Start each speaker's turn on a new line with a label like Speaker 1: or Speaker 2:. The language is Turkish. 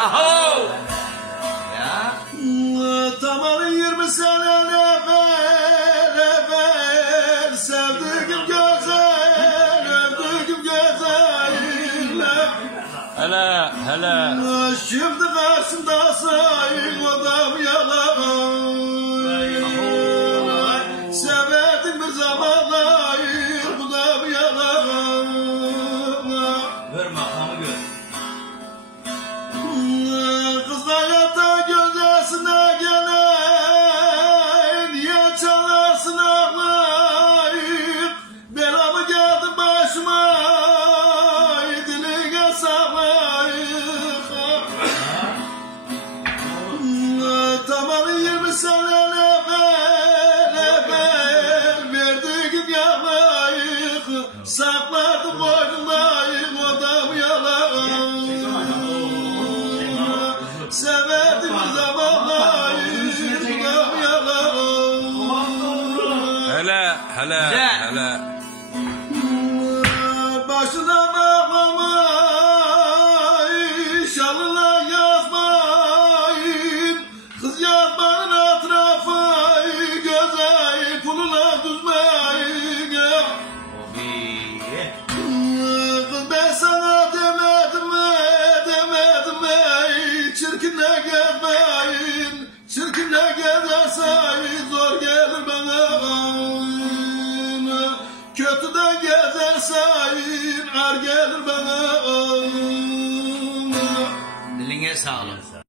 Speaker 1: Aho! Ya.
Speaker 2: Tamam 20 sene evvel evvel Sevdiğim güzel öldüğüm güzel
Speaker 1: Hele hele.
Speaker 2: Şimdi karşımda
Speaker 1: Hele
Speaker 3: Güzel.
Speaker 1: hele.
Speaker 2: Başına bağlamayın, şalına yazmayın. Kız yazmanın etrafı, göze puluna düzmeyin. Kız ben sana demedim mi, demedim mi? Çirkinle gezmeyin, Kötüden gezersen ar gelir bana.
Speaker 3: Diline sağlık.